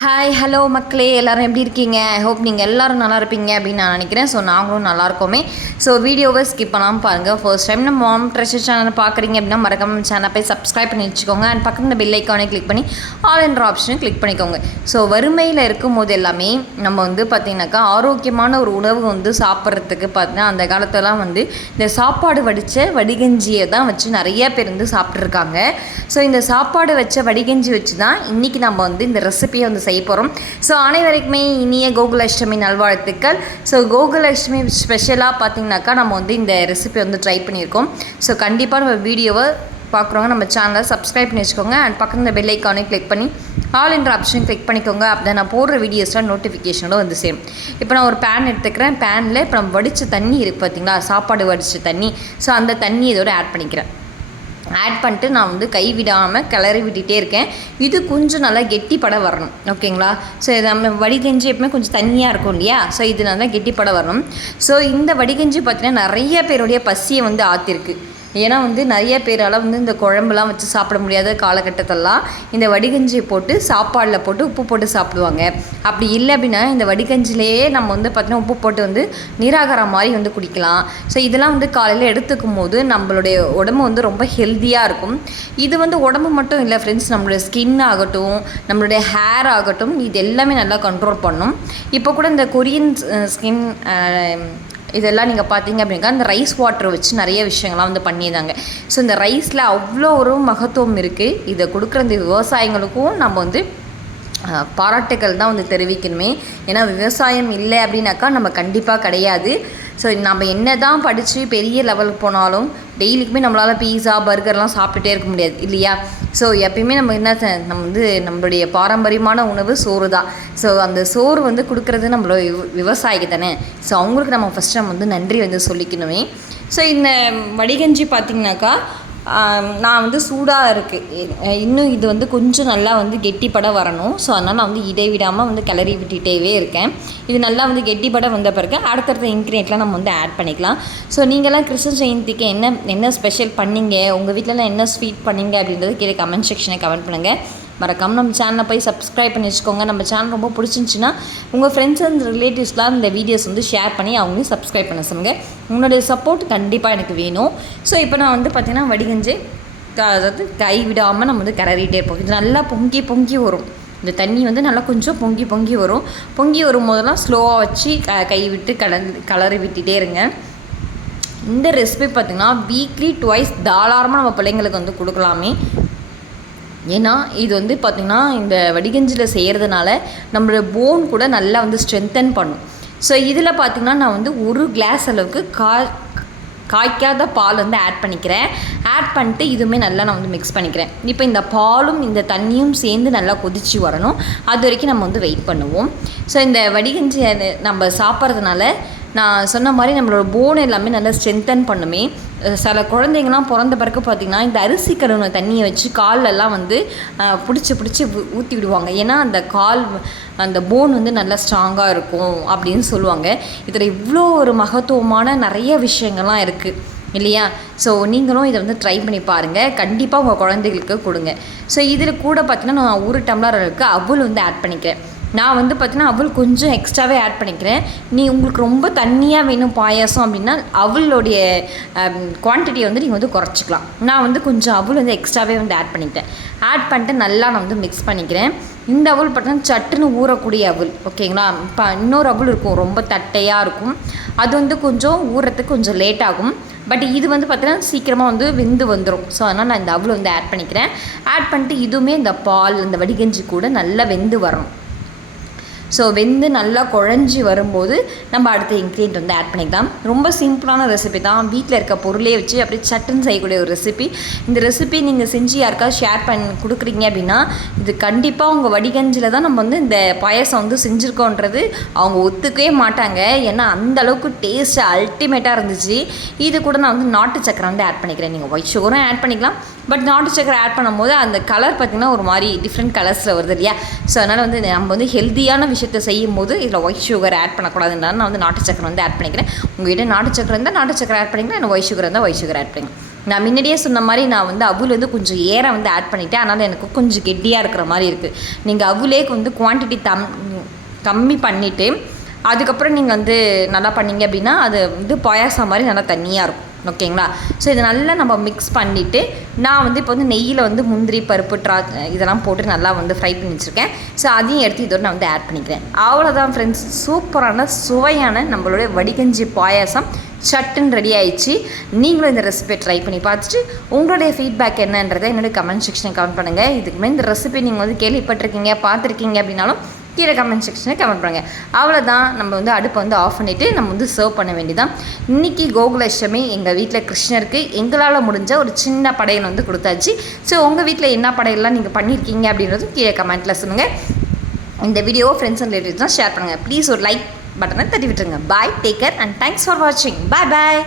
Hi hello மக்களே எல்லோரும் எப்படி இருக்கீங்க? ஐ ஹோப் நீங்கள் எல்லோரும் நல்லா இருப்பீங்க அப்படின்னு நான் நினைக்கிறேன். ஸோ நாங்களும் நல்லா இருக்கோமே. ஸோ வீடியோவை ஸ்கிப் பண்ணாமல் பாருங்கள் ஃபர்ஸ்ட் டைம் நம்ம மாம் ட்ரெஷர் சேனல் பார்க்குறீங்க அப்படின்னா மறக்காம சேனல் போய் சப்ஸ்கிரைப் பண்ணி வச்சுக்கோங்க. அண்ட் பக்கத்தில் பெல் ஐக்கானே கிளிக் பண்ணி ஆல் என்ற ஆப்ஷனும் கிளிக் பண்ணிக்கோங்க. ஸோ வறுமையில் இருக்கும்போது எல்லாமே நம்ம வந்து பார்த்திங்கனாக்கா ஆரோக்கியமான ஒரு உணவு வந்து சாப்பிட்றதுக்கு பார்த்தீங்கன்னா அந்த காலத்தெல்லாம் வந்து இந்த சாப்பாடு வடித்த வடிகஞ்சியை தான் வச்சு நிறைய பேர் வந்து சாப்பிட்ருக்காங்க ஸோ இந்த சாப்பாடு வச்ச வடிகஞ்சி வச்சு தான் இன்றைக்கி நம்ம வந்து இந்த ரெசிபியை வந்து செய்ய போகிறோம் ஸோ அனைவருக்குமே இனிய கோகுலாஷ்டமி நல்வாழ்த்துக்கள். ஸோ கோகுலாஷ்டமி ஸ்பெஷலாக பார்த்தீங்கன்னாக்கா நம்ம வந்து இந்த ரெசிபி வந்து ட்ரை பண்ணியிருக்கோம். ஸோ கண்டிப்பாக நம்ம வீடியோவை பார்க்குறவங்க நம்ம சேனலை சப்ஸ்கிரைப் பண்ணி வச்சுக்கோங்க. அண்ட் பக்கத்தில் பெல் ஐக்கானே கிளிக் பண்ணி ஆல் என்ற ஆப்ஷன் கிளிக் பண்ணிக்கோங்க. அப்படி நான் போடுற வீடியோஸ்லாம் நோட்டிஃபிகேஷனோட வந்து சேரும். இப்போ நான் ஒரு பேன் எடுத்துக்கிறேன். பேனில் இப்போ நம்ம வடித்த தண்ணி இருக்குது பார்த்தீங்களா சாப்பாடு வடித்த தண்ணி. ஸோ அந்த தண்ணி இதோட ஆட் பண்ணிக்கிறேன். ஆட் பண்ணிட்டு நான் வந்து கை விடாமல் கிளறி விட்டுகிட்டே இருக்கேன். இது கொஞ்சம் நல்லா கெட்டிப்பட வரணும். ஓகேங்களா ஸோ இது நம்ம வடிகஞ்சி எப்பவுமே கொஞ்சம் தண்ணியாக இருக்கும் இல்லையா? ஸோ இது நல்லா கெட்டிப்பட வரணும். ஸோ இந்த வடிகஞ்சி பார்த்தீங்கன்னா நிறைய பேருடைய பசியை வந்து ஆற்றிருக்கு ஏன்னா வந்து நிறைய பேரால் வந்து இந்த குழம்புலாம் வச்சு சாப்பிட முடியாத காலகட்டத்திலலாம் இந்த வடிகஞ்சியை போட்டு சாப்பாடில் போட்டு உப்பு போட்டு சாப்பிடுவாங்க. அப்படி இல்லை அப்படின்னா இந்த வடிகஞ்சிலேயே நம்ம வந்து பார்த்திங்கன்னா உப்பு போட்டு வந்து நீராகாரம் மாதிரி வந்து குடிக்கலாம். ஸோ இதெல்லாம் வந்து காலையில் எடுத்துக்கும் போது நம்மளுடைய உடம்பு வந்து ரொம்ப ஹெல்த்தியாக இருக்கும். இது வந்து உடம்பு மட்டும் இல்லை ஃப்ரெண்ட்ஸ் நம்மளுடைய ஸ்கின் ஆகட்டும் நம்மளுடைய ஹேர் ஆகட்டும் இது எல்லாமே நல்லா கண்ட்ரோல் பண்ணும். இப்போ கூட இந்த கொரியன் ஸ்கின் இதெல்லாம் நீங்கள் பார்த்தீங்க அப்படின்னா அந்த ரைஸ் வாட்டர் வச்சு நிறைய விஷயங்கள்லாம் வந்து பண்ணியிருந்தாங்க. ஸோ இந்த ரைஸில் அவ்வளோ ஒரு மகத்துவம் இருக்குது இதை கொடுக்குற இந்த விவசாயிங்களுக்கும் நம்ம வந்து பாராட்டுக்கள் தான் வந்து தெரிவிக்கணுமே. ஏன்னா விவசாயம் இல்லை அப்படின்னாக்கா நம்ம கண்டிப்பாக கிடையாது. ஸோ நம்ம என்ன தான் படித்து பெரிய லெவலுக்கு போனாலும் டெய்லிக்குமே நம்மளால் பீஸா பர்கர்லாம் சாப்பிட்டுட்டே இருக்க முடியாது இல்லையா? ஸோ எப்பயுமே நம்ம என்ன நம்ம வந்து நம்மளுடைய பாரம்பரியமான உணவு சோறு தான். ஸோ அந்த சோறு வந்து கொடுக்குறது நம்மளோட விவசாயிக்கு தானே? ஸோ அவங்களுக்கு நம்ம ஃபஸ்ட் நம்ம வந்து நன்றி வந்து சொல்லிக்கணுமே. ஸோ இந்த வடிகஞ்சி பார்த்திங்கனாக்கா நான் வந்து சூடாக இருக்குது இன்னும் இது வந்து கொஞ்சம் நல்லா வந்து கெட்டிப்பட வரணும். ஸோ அதனால் நான் வந்து இடைவிடாமல் வந்து கிளறி விட்டுட்டேவே இருக்கேன். இது நல்லா வந்து கெட்டிப்பட வந்த பிறகு அடுத்தடுத்த இன்க்ரீடியன்ட்லாம் நம்ம வந்து ஆட் பண்ணிக்கலாம். ஸோ நீங்கள்லாம் கிருஷ்ண ஜெயந்திக்கு என்ன என்ன ஸ்பெஷல் பண்ணீங்க? உங்கள் வீட்டிலலாம் என்ன ஸ்வீட் பண்ணீங்க அப்படின்றது கீழே கமெண்ட் செக்ஷனை கமெண்ட் பண்ணுங்கள் மறக்காமல் நம்ம சேனலை போய் சப்ஸ்கிரைப் பண்ணி வச்சுக்கோங்க. நம்ம சேனல் ரொம்ப பிடிச்சிருந்துச்சின்னா உங்கள் ஃப்ரெண்ட்ஸ் அண்ட் ரிலேட்டிவ்ஸ்லாம் இந்த வீடியோஸ் வந்து ஷேர் பண்ணி அவங்களையும் சப்ஸ்கிரைப் பண்ண சொல்லுங்கள் உங்களுடைய சப்போர்ட் கண்டிப்பாக எனக்கு வேணும். ஸோ இப்போ நான் வந்து பார்த்திங்கன்னா வடிகஞ்சு அதாவது கை விடாமல் நம்ம வந்து கரறிட்டே இருப்போம் இது நல்லா பொங்கி பொங்கி வரும். இந்த தண்ணி வந்து நல்லா கொஞ்சம் பொங்கி பொங்கி வரும். பொங்கி வரும் போதெல்லாம் ஸ்லோவாக வச்சு க கை விட்டு கலந்து கலரி விட்டுகிட்டே இருங்க. இந்த ரெசிபி பார்த்திங்கன்னா வீக்லி டுவைஸ் தாராளமாக நம்ம பிள்ளைங்களுக்கு வந்து கொடுக்கலாமே. ஏன்னா இது வந்து பார்த்திங்கன்னா இந்த வடிகஞ்சில் செய்கிறதுனால நம்மளோட போன் கூட நல்லா வந்து ஸ்ட்ரென்தன் பண்ணும். ஸோ இதில் பார்த்திங்கன்னா நான் வந்து ஒரு கிளாஸ் அளவுக்கு கா காய்க்காத பால் வந்து ஆட் பண்ணிக்கிறேன். ஆட் பண்ணிட்டு இதுவுமே நல்லா நான் வந்து மிக்ஸ் பண்ணிக்கிறேன். இப்போ இந்த பாலும் இந்த தண்ணியும் சேர்ந்து நல்லா கொதித்து வரணும். அது வரைக்கும் நம்ம வந்து வெயிட் பண்ணுவோம். ஸோ இந்த வடிகஞ்சி நம்ம சாப்பிட்றதுனால நான் சொன்ன மாதிரி நம்மளோட போன் எல்லாமே நல்லா ஸ்ட்ரென்தன் பண்ணுமே. சில குழந்தைங்கலாம் பிறந்த பிறகு பார்த்திங்கன்னா இந்த அரிசி கழுவுன தண்ணியை வச்சு காலெல்லாம் வந்து பிடிச்சி பிடிச்சி ஊற்றி விடுவாங்க. ஏன்னா அந்த கால் அந்த போன் வந்து நல்லா ஸ்ட்ராங்காக இருக்கும் அப்படின்னு சொல்லுவாங்க. இதில் இவ்வளோ ஒரு மகத்துவமான நிறைய விஷயங்கள்லாம் இருக்குது இல்லையா? ஸோ நீங்களும் இதை வந்து ட்ரை பண்ணி பாருங்கள் கண்டிப்பாக உங்கள் குழந்தைகளுக்கு கொடுங்க. ஸோ இதில் கூட பார்த்தீங்கன்னா நான் ஒரு டம்ளர் அளவுக்கு அவுல் வந்து ஆட் பண்ணிக்கிறேன். நான் வந்து பார்த்தீங்கன்னா அவள் கொஞ்சம் எக்ஸ்ட்ராவே ஆட் பண்ணிக்கிறேன். நீ உங்களுக்கு ரொம்ப தண்ணியாக வேணும் பாயாசம் அப்படின்னா அவளுடைய குவான்டிட்டியை வந்து நீங்கள் வந்து குறைச்சிக்கலாம். நான் வந்து கொஞ்சம் அவள் வந்து எக்ஸ்ட்ராவே வந்து ஆட் பண்ணிக்கிட்டேன். ஆட் பண்ணிட்டு நல்லா நான் வந்து மிக்ஸ் பண்ணிக்கிறேன். இந்த அவள் பார்த்தீங்கன்னா சட்டுன்னு ஊறக்கூடிய அவள் ஓகேங்களா? இப்போ இன்னொரு அவள் இருக்கும் ரொம்ப தட்டையாக இருக்கும். அது வந்து கொஞ்சம் ஊறத்துக்கு கொஞ்சம் லேட் ஆகும். பட் இது வந்து பார்த்தீங்கன்னா சீக்கிரமாக வந்து வெந்து வந்துடும் ஸோ அதனால் நான் இந்த அவள் வந்து ஆட் பண்ணிக்கிறேன். ஆட் பண்ணிட்டு இதுவுமே இந்த பால் இந்த வடிகஞ்சி கூட நல்லா வெந்து வரணும். ஸோ வெந்து நல்லா குழஞ்சி வரும்போது நம்ம அடுத்த இன்க்ரீடியன்ட் வந்து ஆட் பண்ணிக்கலாம். ரொம்ப சிம்பிளான ரெசிபி தான். வீட்டில் இருக்க பொருளே வச்சு அப்படியே சட்டுன்னு செய்யக்கூடிய ஒரு ரெசிபி இந்த ரெசிபி நீங்கள் செஞ்சு யாருக்காவது ஷேர் பண்ணி கொடுக்குறீங்க அப்படின்னா இது கண்டிப்பாக உங்கள் வடிகஞ்சில் தான் நம்ம வந்து இந்த பாயசம் வந்து செஞ்சுருக்கோன்றது அவங்க ஒத்துக்கவே மாட்டாங்க. ஏன்னா அந்த அளவுக்கு டேஸ்ட் அல்டிமேட்டாக இருந்துச்சு. இது கூட நான் வந்து நாட்டு சக்கரை வந்து ஆட் பண்ணிக்கிறேன். நீங்கள் ஒயிட் சுகரும் ஆட் பண்ணிக்கலாம். பட் நாட்டு சக்கரை ஆட் பண்ணும்போது அந்த கலர் பார்த்திங்கன்னா ஒரு மாதிரி டிஃப்ரெண்ட் கலர்ஸில் வருது இல்லையா? ஸோ அதனால் வந்து நம்ம வந்து ஹெல்த்தியான விஷயத்தை செய்யும் போது இதில் ஒயிட் சுகர் ஆட் பண்ணக்கூடாதுனால நான் வந்து நாட்டு சக்கரை வந்து ஆட் பண்ணிக்கிறேன். உங்கள் நாட்டு சக்கரை இருந்தால் நாட்டு சக்கரை ஆட் பண்ணிக்கிறேன் இல்லை ஒயிட் சுகர் இருந்தால் ஒயிட் சுகர் ஆட் பண்ணிக்கிறேன் நான் முன்னாடியே சொன்ன மாதிரி நான் வந்து அவுல் வந்து கொஞ்சம் ஏற வந்து ஆட் பண்ணிட்டேன். அதனால் எனக்கு கொஞ்சம் கெட்டியாக இருக்கிற மாதிரி இருக்குது நீங்கள் அவுலே வந்து குவான்டிட்டி தம் கம்மி பண்ணிவிட்டு அதுக்கப்புறம் நீங்கள் வந்து நல்லா பண்ணீங்க அப்படின்னா அது வந்து பாயாசம் மாதிரி நல்லா தண்ணியாக இருக்கும். ஓகேங்களா? ஸோ இதை நல்லா நம்ம மிக்ஸ் பண்ணிவிட்டு நான் வந்து இப்போ வந்து நெய்யில் வந்து முந்திரி பருப்பு ட்ரா இதெல்லாம் போட்டு நல்லா வந்து ஃப்ரை பண்ணி வச்சுருக்கேன். ஸோ அதையும் எடுத்து இதோட நான் வந்து ஆட் பண்ணிக்கிறேன். அவ்வளோதான் ஃப்ரெண்ட்ஸ் சூப்பரான சுவையான நம்மளுடைய வடிகஞ்சி பாயாசம். சட்டுன்னு ரெடி ஆயிடுச்சு. நீங்களும் இந்த ரெசிபியை ட்ரை பண்ணி பார்த்துட்டு உங்களுடைய ஃபீட்பேக் என்னன்றதை என்னுடைய கமெண்ட் செக்ஷனில் கமெண்ட் பண்ணுங்கள் இதுக்குமே இந்த ரெசிபி நீங்கள் வந்து கேள்விப்பட்டிருக்கீங்க பார்த்துருக்கீங்க அப்படின்னாலும் கீழே கமெண்ட் செக்ஷனில் கமெண்ட் பண்ணுங்கள் அவ்வளோதான் நம்ம வந்து அடுப்பை வந்து ஆஃப் பண்ணிவிட்டு நம்ம வந்து சர்வ் பண்ண வேண்டியதான் இன்றைக்கி கோகுலஷ்டமி எங்கள் வீட்டில் கிருஷ்ணருக்கு எங்களால் முடிஞ்ச ஒரு சின்ன படையல் வந்து கொடுத்தாச்சு. ஸோ உங்கள் வீட்டில் என்ன படையெல்லாம் நீங்கள் பண்ணியிருக்கீங்க அப்படின்றதும் கீழே கமெண்ட்டில் சொல்லுங்கள் இந்த வீடியோவை ஃப்ரெண்ட்ஸ் அண்ட் ரிலேட்டிவ்ஸ் தான் ஷேர் பண்ணுங்கள் ப்ளீஸ் ஒரு லைக் பட்டனை தட்டி விட்டுருங்க. Bye take care and thanks for வாட்சிங் பாய் பாய்